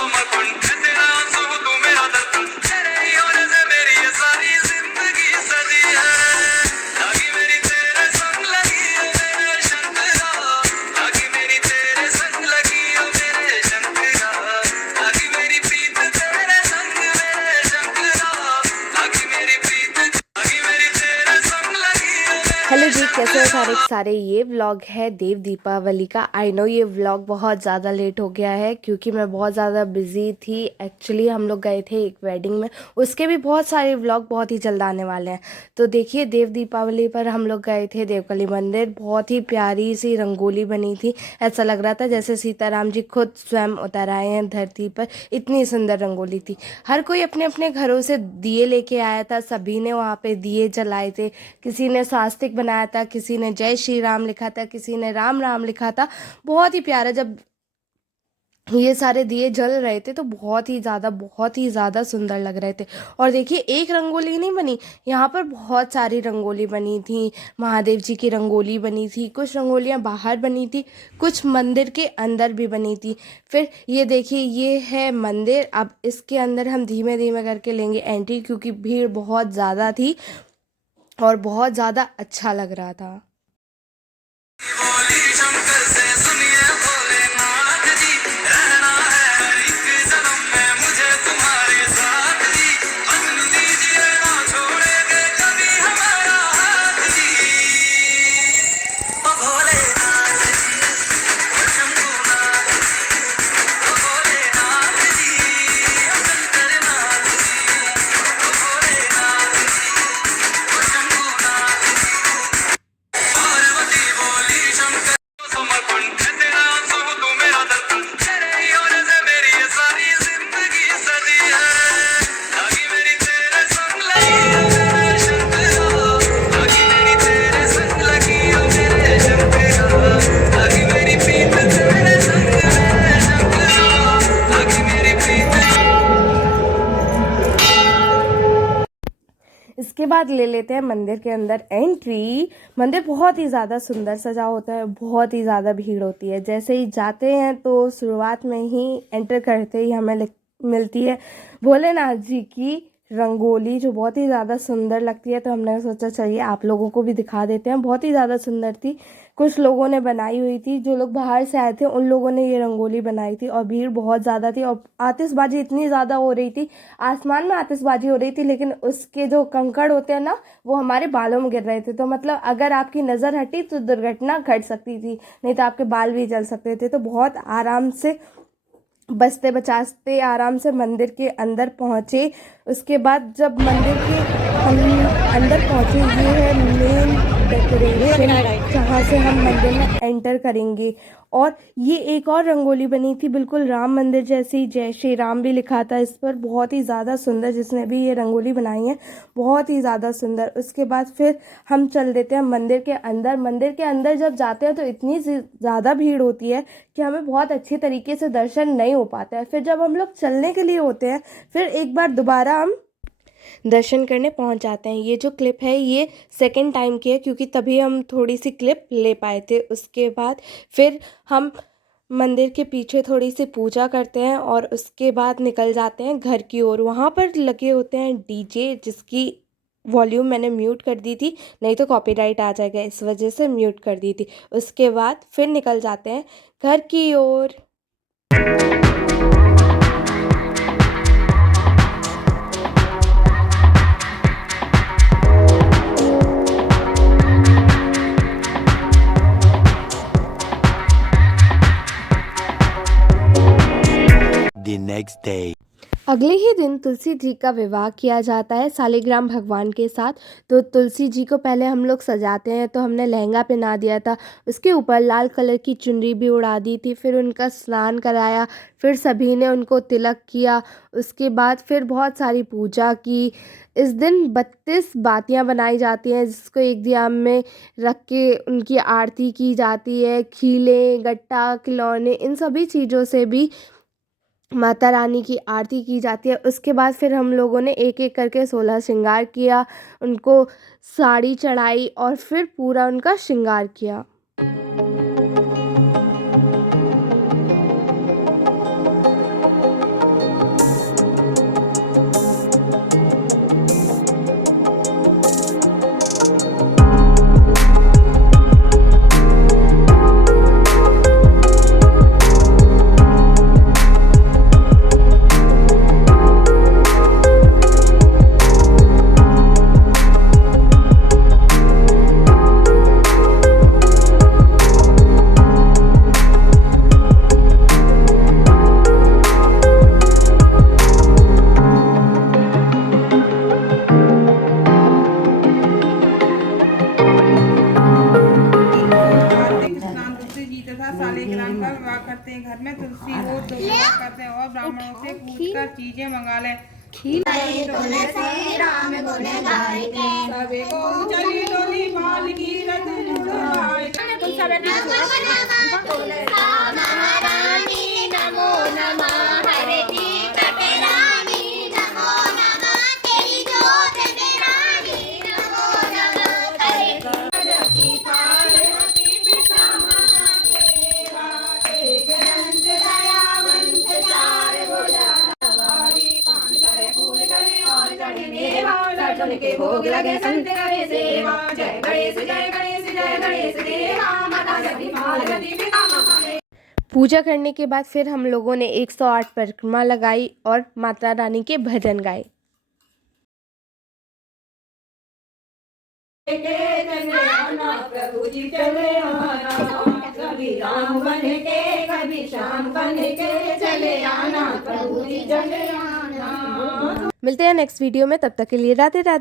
समर्पण है तेरा आंसू तू मेरा दर्पण तेरे ही होने से मेरी ये सारी जिंदगी सजी है लागी मेरी तेरे संग लगी ओ मेरे शंकरा लागी मेरी तेरे संग लगी ओ मेरे शंकरा लागी मेरी प्रीत तेरे संग मेरे शंकरा लागी मेरी प्रीत लागी मेरी तेरे संग लगी ओ मेरे हेलो जी, कैसे हो सारे के सारे। ये व्लॉग है देव दीपावली का। आई नो ये व्लॉग बहुत ज़्यादा लेट हो गया है क्योंकि मैं बहुत ज़्यादा बिजी थी। एक्चुअली हम लोग गए थे एक वेडिंग में, उसके भी बहुत सारे व्लॉग बहुत ही जल्द आने वाले हैं। तो देखिए, देव दीपावली पर हम लोग गए थे देवकली मंदिर। बहुत ही प्यारी सी रंगोली बनी थी। ऐसा लग रहा था जैसे सीताराम जी खुद स्वयं उतर आए हैं धरती पर। इतनी सुंदर रंगोली थी। हर कोई अपने अपने घरों से दिए लेके आया था। सभी ने वहाँ पे दिए जलाए थे। किसी ने स्वास्तिक बनाया था, किसी ने जय श्री राम लिखा था, किसी ने राम राम लिखा था। बहुत ही प्यारा। जब ये सारे दिए जल रहे थे तो बहुत ही ज़्यादा सुंदर लग रहे थे। और देखिए, एक रंगोली नहीं बनी, यहाँ पर बहुत सारी रंगोली बनी थी। महादेव जी की रंगोली बनी थी, कुछ रंगोलियाँ बाहर बनी थी, कुछ मंदिर के अंदर भी बनी थी। फिर ये देखिए, ये है मंदिर। अब इसके अंदर हम धीमे धीमे करके लेंगे एंट्री क्योंकि भीड़ बहुत ज़्यादा थी और बहुत ज़्यादा अच्छा लग रहा था। बोली शंकर से सुनिए भोलेनाथ जी रहना है एक जन्म में मुझे तुम्हारे साथ जी वचन दीजिए ना छोड़ेंगे कभी हमारा हाथ जी ओ भोलेनाथ जी ओ शंभुनाथ जी ओ भोलेनाथ जी ओ शंकरनाथ जी ओ भोलेनाथ जी ओ शंभुनाथ जी पार्वती बोली शंकर समर्पण है तेरा आंसू तू मेरा दर्पण तेरे ही होने से मेरी ये सारी जिंदगी सजी है लागी मेरी तेरे संग लगी ओ मेरे शंकरा लागी मेरी तेरे संग लगी ओ मेरे शंकरा लागी मेरी प्रीत तेरे संग मेरे शंकरा लागी मेरी प्रीत। इसके बाद ले लेते हैं मंदिर के अंदर एंट्री। मंदिर बहुत ही ज़्यादा सुंदर सजा होता है, बहुत ही ज़्यादा भीड़ होती है। जैसे ही जाते हैं तो शुरुआत में ही एंटर करते ही हमें मिलती है भोलेनाथ जी की रंगोली, जो बहुत ही ज़्यादा सुंदर लगती है। तो हमने सोचा चलिए आप लोगों को भी दिखा देते हैं। बहुत ही ज़्यादा सुंदर थी। कुछ लोगों ने बनाई हुई थी, जो लोग बाहर से आए थे उन लोगों ने ये रंगोली बनाई थी। और भीड़ बहुत ज़्यादा थी और आतिशबाजी इतनी ज़्यादा हो रही थी, आसमान में आतिशबाजी हो रही थी, लेकिन उसके जो कंकड़ होते हैं ना, वो हमारे बालों में गिर रहे थे। तो मतलब अगर आपकी नज़र हटी तो दुर्घटना घट सकती थी, नहीं तो आपके बाल भी जल सकते थे। तो बहुत आराम से बचते बचाते आराम से मंदिर के अंदर पहुँचे। उसके बाद जब मंदिर के हम अंदर पहुँचे, ये है मेन डेकोरेशन जहाँ से हम मंदिर में एंटर करेंगे। और ये एक और रंगोली बनी थी बिल्कुल राम मंदिर जैसी, जय श्री राम भी लिखा था इस पर। बहुत ही ज़्यादा सुंदर, जिसने भी ये रंगोली बनाई है बहुत ही ज़्यादा सुंदर। उसके बाद फिर हम चल देते हैं मंदिर के अंदर। मंदिर के अंदर जब जाते हैं तो इतनी ज़्यादा भीड़ होती है कि हमें बहुत अच्छी तरीके से दर्शन नहीं हो पाता है। फिर जब हम लोग चलने के लिए होते हैं, फिर एक बार दोबारा हम दर्शन करने पहुंच जाते हैं। ये जो क्लिप है ये सेकंड टाइम की है क्योंकि तभी हम थोड़ी सी क्लिप ले पाए थे। उसके बाद फिर हम मंदिर के पीछे थोड़ी सी पूजा करते हैं और उसके बाद निकल जाते हैं घर की ओर। वहाँ पर लगे होते हैं डीजे, जिसकी वॉल्यूम मैंने म्यूट कर दी थी, नहीं तो कॉपीराइट आ जाएगा, इस वजह से म्यूट कर दी थी। उसके बाद फिर निकल जाते हैं घर की ओर। The next day. अगले ही दिन तुलसी जी का विवाह किया जाता है शालिग्राम भगवान के साथ। तो तुलसी जी को पहले हम लोग सजाते हैं, तो हमने लहंगा पहना दिया था, उसके ऊपर लाल कलर की चुनरी भी उड़ा दी थी। फिर उनका स्नान कराया, फिर सभी ने उनको तिलक किया। उसके बाद फिर बहुत सारी पूजा की। इस दिन 32 बातियाँ बनाई जाती हैं, जिसको एक दियाम में रख के उनकी आरती की जाती है। खीले, गट्टा, खिलौने, इन सभी चीज़ों से भी माता रानी की आरती की जाती है। उसके बाद फिर हम लोगों ने एक एक करके 16 श्रृंगार किया, उनको साड़ी चढ़ाई और फिर पूरा उनका श्रृंगार किया। और ब्राह्मणों से पूछकर चीजें मंगा ले। सबे को चली डोली बाल की रथ लुढ़ाए। के भोग लगे संत करे सेवा। जय गणेश जय गणेश जय गणेश देवा। माता जगदीपाल गति पिता महादेव। पूजा करने के बाद फिर हम लोगों ने 108 परिक्रमा लगाई और माता रानी के भजन गाए। प्रभु जी चले आना, कभी राम बन के कभी श्याम बन के चले आना, प्रभु जी चले आना। मिलते हैं नेक्स्ट वीडियो में, तब तक के लिए राधे राधे।